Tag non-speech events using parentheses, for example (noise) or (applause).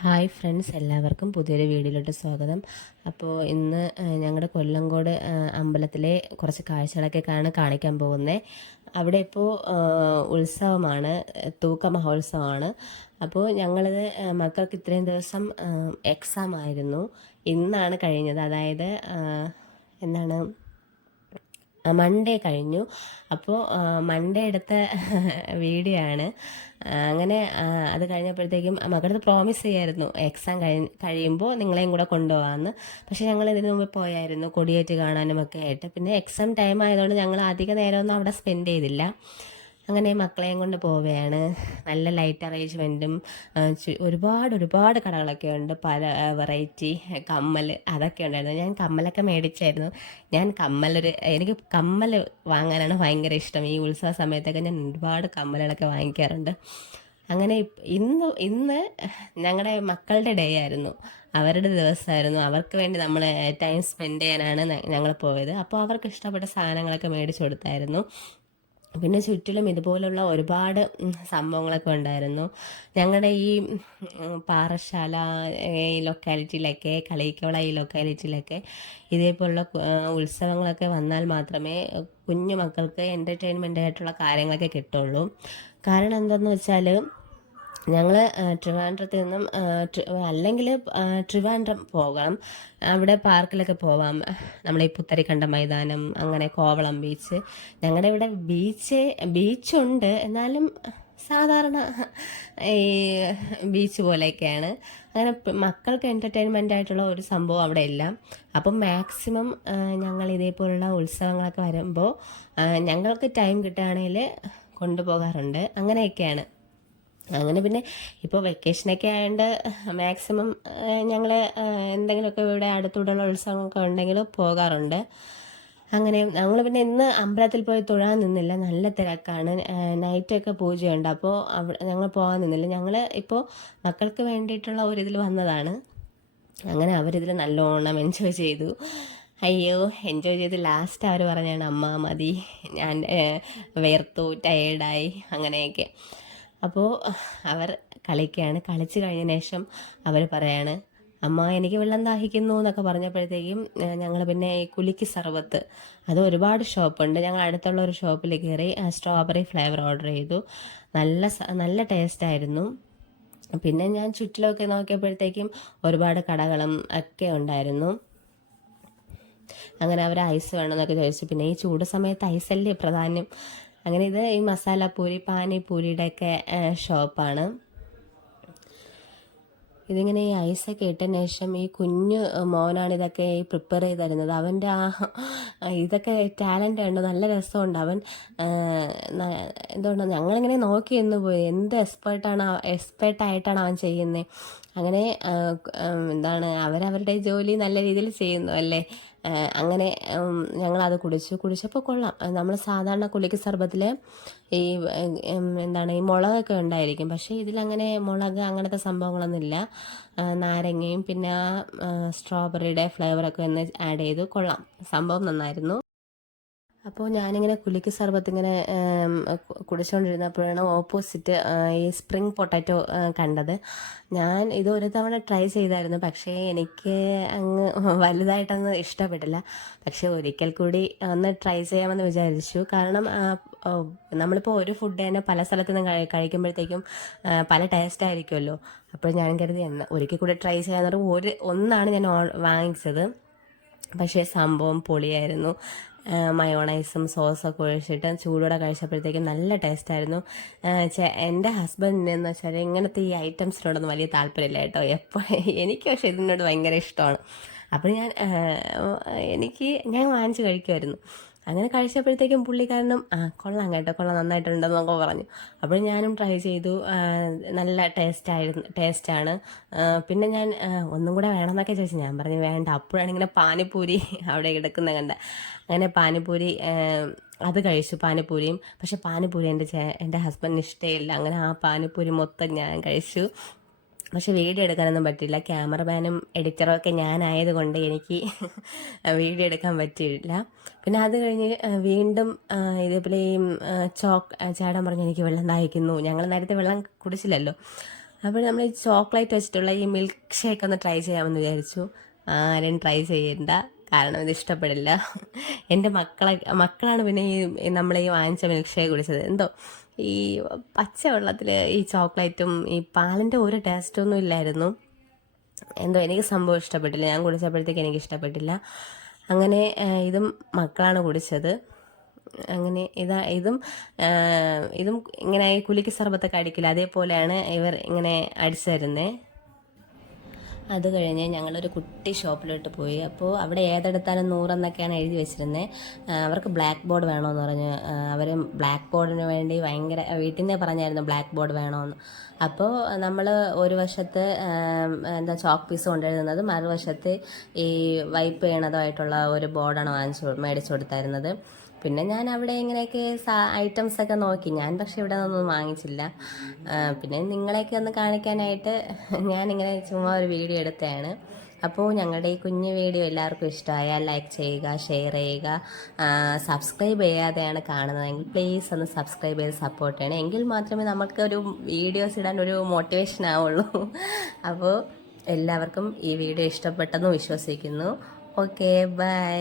Hi friends എല്ലാവർക്കും പുതിയൊരു വീഡിയോയിലോട്ട് സ്വാഗതം. അപ്പോൾ ഇന്ന് ഞങ്ങളുടെ കൊല്ലങ്കോട് അമ്പലത്തിലെ കുറച്ച് കാഴ്ചകളൊക്കെ ആണ് കാണിക്കാൻ പോകുന്നത് അവിടെ ഇപ്പോൾ ഉത്സവമാണ് തൂക്ക മഹോത്സവമാണ്. അപ്പോൾ ഞങ്ങളിത് മക്കൾക്ക് ഇത്രയും ദിവസം എക്സാം ആയിരുന്നു. ഇന്നാണ് കഴിഞ്ഞത്. അതായത് എന്താണ് മൺഡേ കഴിഞ്ഞു. അപ്പോൾ മൺഡേ എടുത്ത (laughs) വീഡിയോ ആണ് അങ്ങനെ അത് കഴിഞ്ഞപ്പോഴത്തേക്കും മകളുടെ പ്രോമിസ് ചെയ്യായിരുന്നു എക്സാം കഴി കഴിയുമ്പോൾ നിങ്ങളെയും കൂടെ കൊണ്ടുപോകാമെന്ന് പക്ഷേ ഞങ്ങൾ ഇതിനു മുമ്പ് പോയായിരുന്നു കൊടിയേറ്റ് കാണാനും ഒക്കെ ആയിട്ട്. പിന്നെ എക്സാം ടൈം ആയതുകൊണ്ട് ഞങ്ങൾ അധിക നേരമൊന്നും അവിടെ സ്പെൻഡ് ചെയ്തില്ല. അങ്ങനെ മക്കളെയും കൊണ്ട് പോവുകയാണ്. നല്ല ലൈറ്റ് അറേഞ്ച്മെന്റും ഒരുപാട് ഒരുപാട് കടകളൊക്കെ ഉണ്ട്. പല വെറൈറ്റി കമ്മൽ അതൊക്കെ ഉണ്ടായിരുന്നു. ഞാൻ കമ്മലൊക്കെ മേടിച്ചായിരുന്നു. ഞാൻ കമ്മലൊരു എനിക്ക് കമ്മൽ വാങ്ങാനാണ് ഭയങ്കര ഇഷ്ടം. ഈ ഉത്സവ സമയത്തൊക്കെ ഞാൻ ഒരുപാട് കമ്മലുകളൊക്കെ വാങ്ങിക്കാറുണ്ട്. അങ്ങനെ ഇന്ന് ഇന്ന് ഞങ്ങളുടെ മക്കളുടെ ഡേ ആയിരുന്നു. അവരുടെ ദിവസമായിരുന്നു അവർക്ക് വേണ്ടി നമ്മൾ ടൈം സ്പെൻഡ് ചെയ്യാനാണ് ഞങ്ങൾ പോയത്. അപ്പോൾ അവർക്ക് ഇഷ്ടപ്പെട്ട സാധനങ്ങളൊക്കെ മേടിച്ചു കൊടുത്തായിരുന്നു. പിന്നെ ചുറ്റിലും ഇതുപോലുള്ള ഒരുപാട് സംഭവങ്ങളൊക്കെ ഉണ്ടായിരുന്നു. ഞങ്ങളുടെ ഈ പാറശാല ഈ ലൊക്കാലിറ്റിയിലൊക്കെ കളിക്കോള ഈ ലൊക്കാലിറ്റിയിലൊക്കെ ഇതേപോലുള്ള ഉത്സവങ്ങളൊക്കെ വന്നാൽ മാത്രമേ കുഞ്ഞു മക്കൾക്ക് എന്റർടൈൻമെന്റ് ആയിട്ടുള്ള കാര്യങ്ങളൊക്കെ കിട്ടുള്ളൂ. കാരണം എന്താണെന്ന് വെച്ചാൽ ഞങ്ങൾ ട്രിവാൻഡ്രത്ത് നിന്നും അല്ലെങ്കിൽ ട്രിവാൻഡ്രം പോകാം. അവിടെ പാർക്കിലൊക്കെ പോവാം. നമ്മളെ പുത്തരിക്കണ്ട മൈതാനം അങ്ങനെ കോവളം ബീച്ച്. ഞങ്ങളുടെ ഇവിടെ ബീച്ച് ബീച്ചുണ്ട്. എന്നാലും സാധാരണ ഈ ബീച്ച് പോലെയൊക്കെയാണ്. അങ്ങനെ മക്കൾക്ക് എന്റർടൈൻമെന്റ് ആയിട്ടുള്ള ഒരു സംഭവം അവിടെ ഇല്ല അപ്പം മാക്സിമം ഞങ്ങൾ ഇതേപോലുള്ള ഉത്സവങ്ങളൊക്കെ വരുമ്പോൾ ഞങ്ങൾക്ക് ടൈം കിട്ടുകയാണെങ്കിൽ കൊണ്ടുപോകാറുണ്ട്. അങ്ങനെയൊക്കെയാണ്. അങ്ങനെ പിന്നെ ഇപ്പോൾ വെക്കേഷനൊക്കെ ആയതുകൊണ്ട് മാക്സിമം ഞങ്ങൾ എന്തെങ്കിലുമൊക്കെ ഇവിടെ അടുത്തൂടെയുള്ള ഉത്സവങ്ങളൊക്കെ ഉണ്ടെങ്കിൽ പോകാറുണ്ട്. അങ്ങനെ ഞങ്ങൾ പിന്നെ ഇന്ന് അമ്പലത്തിൽ പോയി തൊഴാൻ നിന്നില്ല. നല്ല തിരക്കാണ്. നൈറ്റൊക്കെ പൂജയുണ്ട്. അപ്പോൾ അവിടെ ഞങ്ങൾ പോകാൻ നിന്നില്ല. ഞങ്ങൾ ഇപ്പോൾ മക്കൾക്ക് വേണ്ടിയിട്ടുള്ള ഒരിതിൽ വന്നതാണ്. അങ്ങനെ അവരിതിൽ നല്ലോണം എൻജോയ് ചെയ്തു. അയ്യോ എൻജോയ് ചെയ്ത് ലാസ്റ്റ് അവർ പറഞ്ഞാണ് അമ്മ മതി. ഞാൻ വേർത്തു ടയേർഡായി അങ്ങനെയൊക്കെ. അപ്പോൾ അവർ കളിക്കുകയാണ് കളിച്ച് കഴിഞ്ഞ ശേഷം അവർ പറയാണ് അമ്മ എനിക്ക് വെള്ളം ദാഹിക്കുന്നു എന്നൊക്കെ പറഞ്ഞപ്പോഴത്തേക്കും ഞങ്ങൾ പിന്നെ കുലിക്ക് സർബത്ത് അത് ഒരുപാട് ഷോപ്പുണ്ട്. ഞങ്ങൾ അടുത്തുള്ള ഒരു ഷോപ്പിൽ കയറി സ്ട്രോബെറി ഫ്ലേവർ ഓർഡർ ചെയ്തു. നല്ല നല്ല ടേസ്റ്റ് ആയിരുന്നു. പിന്നെ ഞാൻ ചുറ്റിലൊക്കെ നോക്കിയപ്പോഴത്തേക്കും ഒരുപാട് കടകളും ഒക്കെ ഉണ്ടായിരുന്നു. അങ്ങനെ അവർ ഐസ് വേണമെന്നൊക്കെ ചോദിച്ചു. പിന്നെ ഈ ചൂട് സമയത്ത് ഐസല്ലേ പ്രാധാന്യം? അങ്ങനെ ഇത് ഈ മസാല പൂരി പാനിപ്പൂരിയുടെ ഒക്കെ ഷോപ്പാണ്. ഇതിങ്ങനെ ഈ ഐസൊക്കെ ഇട്ടതിന് ശേഷം ഈ കുഞ്ഞു മോനാണ് ഇതൊക്കെ പ്രിപ്പയർ ചെയ്ത് തരുന്നത്. അവന്റെ ആ ഇതൊക്കെ ടാലന്റ് ഉണ്ട് നല്ല രസമുണ്ട്. അവൻ എന്തുകൊണ്ട് ഞങ്ങളിങ്ങനെ നോക്കി എന്ന് പോയി. എന്ത് എക്സ്പേർട്ടാണ് എക്സ്പേർട്ടായിട്ടാണ് അവൻ ചെയ്യുന്നത് അങ്ങനെ എന്താണ് അവരവരുടെ ജോലി നല്ല രീതിയിൽ ചെയ്യുന്നു അല്ലേ? അങ്ങനെ ഞങ്ങളത് കുടിച്ചു കുടിച്ചപ്പോൾ കൊള്ളാം. നമ്മൾ സാധാരണ കുളിക്ക് സർബത്തിൽ ഈ എന്താണ് ഈ മുളകൊക്കെ ഉണ്ടായിരിക്കും. പക്ഷേ ഇതിലങ്ങനെ മുളക് അങ്ങനത്തെ സംഭവങ്ങളൊന്നും ഇല്ല നാരങ്ങയും പിന്നെ സ്ട്രോബെറിയുടെ ഫ്ലേവറൊക്കെ ഒന്ന് ആഡ് ചെയ്തു കൊള്ളാം. സംഭവം നന്നായിരുന്നു. അപ്പോൾ ഞാനിങ്ങനെ കുലിക്ക് സർബത്ത് ഇങ്ങനെ കുടിച്ചുകൊണ്ടിരുന്നപ്പോഴാണ് ഓപ്പോസിറ്റ് ഈ സ്പ്രിങ് പൊട്ടാറ്റോ കണ്ടത്. ഞാൻ ഇത് ഒരു തവണ ട്രൈ ചെയ്തായിരുന്നു പക്ഷേ എനിക്ക് അങ്ങ് വലുതായിട്ടൊന്നും ഇഷ്ടപ്പെട്ടില്ല. പക്ഷേ ഒരിക്കൽ കൂടി ഒന്ന് ട്രൈ ചെയ്യാമെന്ന് വിചാരിച്ചു. കാരണം നമ്മളിപ്പോൾ ഒരു ഫുഡ് തന്നെ പല സ്ഥലത്തു നിന്ന് കഴിക്കുമ്പോഴത്തേക്കും പല ടേസ്റ്റ് ആയിരിക്കുമല്ലോ. അപ്പോൾ ഞാൻ കരുതി ഒരിക്കൽ കൂടി ട്രൈ ചെയ്യാന്ന് പറഞ്ഞാൽ ഒരു ഒന്നാണ് ഞാൻ വാങ്ങിച്ചത്. പക്ഷേ സംഭവം പൊളിയായിരുന്നു. മയോണൈസും സോസൊക്കെ ഒഴിച്ചിട്ട് ചൂടോടെ കഴിച്ചപ്പോഴത്തേക്കും നല്ല ടേസ്റ്റായിരുന്നു. എന്റെ ഹസ്ബൻഡിന് എന്ന് വെച്ചാൽ ഇങ്ങനത്തെ ഈ ഐറ്റംസിനോടൊന്നും വലിയ താല്പര്യമില്ല കേട്ടോ. എപ്പോൾ എനിക്ക് പക്ഷേ ഇതിനോട് ഭയങ്കര ഇഷ്ടമാണ്. അപ്പോൾ ഞാൻ എനിക്ക് ഞാൻ വാങ്ങിച്ച് കഴിക്കുമായിരുന്നു. അങ്ങനെ കഴിച്ചപ്പോഴത്തേക്കും പുള്ളിക്കാരനും ആ കൊള്ളാം കേട്ടോ കൊള്ളാം നന്നായിട്ടുണ്ടെന്നൊക്കെ പറഞ്ഞു. അപ്പോൾ ഞാനും ട്രൈ ചെയ്തു. നല്ല ടേസ്റ്റ് ആയിരുന്നു ടേസ്റ്റാണ് പിന്നെ ഞാൻ ഒന്നും കൂടെ വേണമെന്നൊക്കെ ചോദിച്ചു. ഞാൻ പറഞ്ഞു വേണ്ട അപ്പോഴാണ് ഇങ്ങനെ പാനിപ്പൂരി (laughs) അവിടെ കിടക്കുന്ന കണ്ട. അങ്ങനെ പാനിപ്പൂരി അത് കഴിച്ചു പാനിപ്പൂരിയും. പക്ഷെ പാനിപ്പൂരി എന്റെ എന്റെ ഹസ്ബൻഡിന് ഇഷ്ടമില്ല അങ്ങനെ ആ പാനിപ്പൂരി മൊത്തം ഞാൻ കഴിച്ചു. പക്ഷെ വീഡിയോ എടുക്കാനൊന്നും പറ്റില്ല. ക്യാമറമാനും എഡിറ്ററും ഒക്കെ ഞാനായതുകൊണ്ട് എനിക്ക് (laughs) വീഡിയോ എടുക്കാൻ പറ്റിയില്ല. പിന്നെ അത് കഴിഞ്ഞ് വീണ്ടും ഇതേപോലെ ഈ ചോക്ക് ചേട്ടൻ പറഞ്ഞു എനിക്ക് വെള്ളം ദാഹിക്കുന്നു. ഞങ്ങൾ നേരത്തെ വെള്ളം കുടിച്ചില്ലല്ലോ. അപ്പോൾ നമ്മൾ ഈ ചോക്ലേറ്റ് വെച്ചിട്ടുള്ള ഈ മിൽക്ക് ഷേക്ക് ഒന്ന് ട്രൈ ചെയ്യാമെന്ന് വിചാരിച്ചു. ആരും ട്രൈ ചെയ്യണ്ട. കാരണം ഇത് ഇഷ്ടപ്പെടില്ല. എന്റെ മക്കളെ മക്കളാണ് പിന്നെ ഈ നമ്മളെ ഈ വാങ്ങിച്ച മിൽക്ക് ഷേക്ക് കുടിച്ചത്. എന്തോ ഈ പച്ച വെള്ളത്തിൽ ഈ ചോക്ലേറ്റും ഈ പാലിന്റെ ഒരു ടേസ്റ്റൊന്നും ഇല്ലായിരുന്നു. എന്തോ എനിക്ക് സംഭവം ഇഷ്ടപ്പെട്ടില്ല. ഞാൻ കുടിച്ചപ്പോഴത്തേക്ക് എനിക്ക് ഇഷ്ടപ്പെട്ടില്ല. അങ്ങനെ ഇതും മക്കളാണ് കുടിച്ചത്. അങ്ങനെ ഇതാ ഇതും ഇതും ഇങ്ങനെ കുലിക്ക് സർബത്തൊക്കെ അടിക്കില്ല? അതേപോലെയാണ് ഇവർ ഇങ്ങനെ അടിച്ചു തരുന്നത് അത് കഴിഞ്ഞ് ഞങ്ങളൊരു കുട്ടി ഷോപ്പിലോട്ട് പോയി. അപ്പോൾ അവിടെ ഏതെടുത്താലും നൂറെന്നൊക്കെയാണ് എഴുതി വെച്ചിരുന്നത് അവർക്ക് ബ്ലാക്ക് ബോർഡ് വേണമെന്ന് പറഞ്ഞ്. അവർ ബ്ലാക്ക് ബോർഡിന് വേണ്ടി ഭയങ്കര വീട്ടിൽ നിന്നേ പറഞ്ഞായിരുന്നു ബ്ലാക്ക് ബോർഡ് വേണമെന്ന് അപ്പോൾ നമ്മൾ ഒരു വശത്ത് എന്താ ചോക്ക് പീസ് കൊണ്ടെഴുതുന്നത് മറുവശത്ത് ഈ വൈപ്പ് ചെയ്യണതുമായിട്ടുള്ള ഒരു ബോർഡാണ് വാങ്ങിച്ചു മേടിച്ചു കൊടുത്തായിരുന്നത്. പിന്നെ ഞാൻ അവിടെ ഇങ്ങനെയൊക്കെ ഐറ്റംസ് ഒക്കെ നോക്കി. ഞാൻ പക്ഷെ ഇവിടെ നിന്നൊന്നും വാങ്ങിച്ചില്ല. പിന്നെ നിങ്ങളെയൊക്കെ ഒന്ന് കാണിക്കാനായിട്ട് ഇങ്ങനെ ചുമ്മാ ഒരു വീഡിയോ എടുത്തതാണ്. അപ്പോൾ ഞങ്ങളുടെ ഈ കുഞ്ഞു വീഡിയോ എല്ലാവർക്കും ഇഷ്ടമായാൽ ലൈക്ക് ചെയ്യുക ഷെയർ ചെയ്യുക. സബ്സ്ക്രൈബ് ചെയ്യാതെയാണ് കാണുന്നതെങ്കിൽ പ്ലീസ് ഒന്ന് സബ്സ്ക്രൈബ് ചെയ്ത് സപ്പോർട്ട് ചെയ്യണം. എങ്കിൽ മാത്രമേ നമുക്ക് ഒരു വീഡിയോസ് ഇടാൻ ഒരു മോട്ടിവേഷൻ ആവുള്ളൂ. അപ്പോൾ എല്ലാവർക്കും ഈ വീഡിയോ ഇഷ്ടപ്പെട്ടെന്ന് വിശ്വസിക്കുന്നു. Okay bye